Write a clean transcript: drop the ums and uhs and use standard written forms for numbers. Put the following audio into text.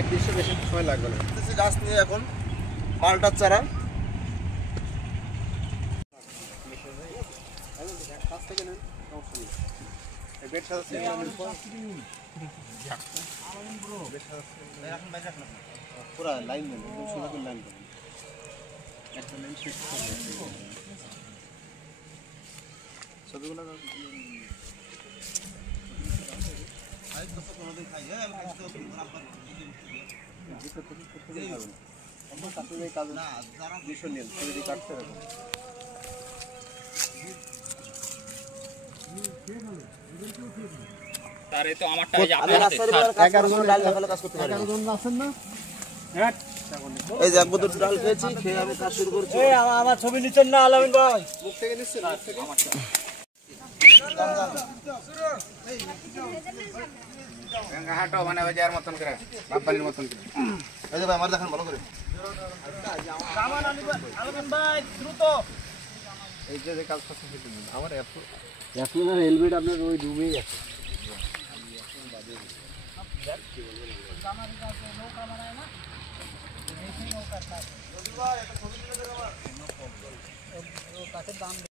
এক দৃশ্য বেশি সময় লাগবে না। গাছ নিয়ে এখন মালটার চারা পুরা লাইন দেন, একদম সুন্দর করে লাইন দেন। একটা লাইন শেষ ছবিগুলো তারে তো আমারটা এই যে আপনার হাতে 11 জন ডাল লাগালে কাজ করতে পারে 11 জন আছেন না? এই যে এক বোতল ডাল খেয়েছি, খেয়ে আমি কাজ শুরু করছি। এই আমার ছবি নিচ্ছেন না আলামিন ভাই? মুখ থেকে নিচ্ছেন? মুখ থেকে গঙ্গা হাটো মানে বাজার মতন করে বাপ্পালির মতন করে। এই যে ভাই আমার দেখেন ভালো করে সামান আলামিন ভাই দ্রুত। এই যে কাজ করতে দিন আমার এত এখন আর হেলমেট আপনার ওই ডুবেই আছে। নৌকা বানায় না?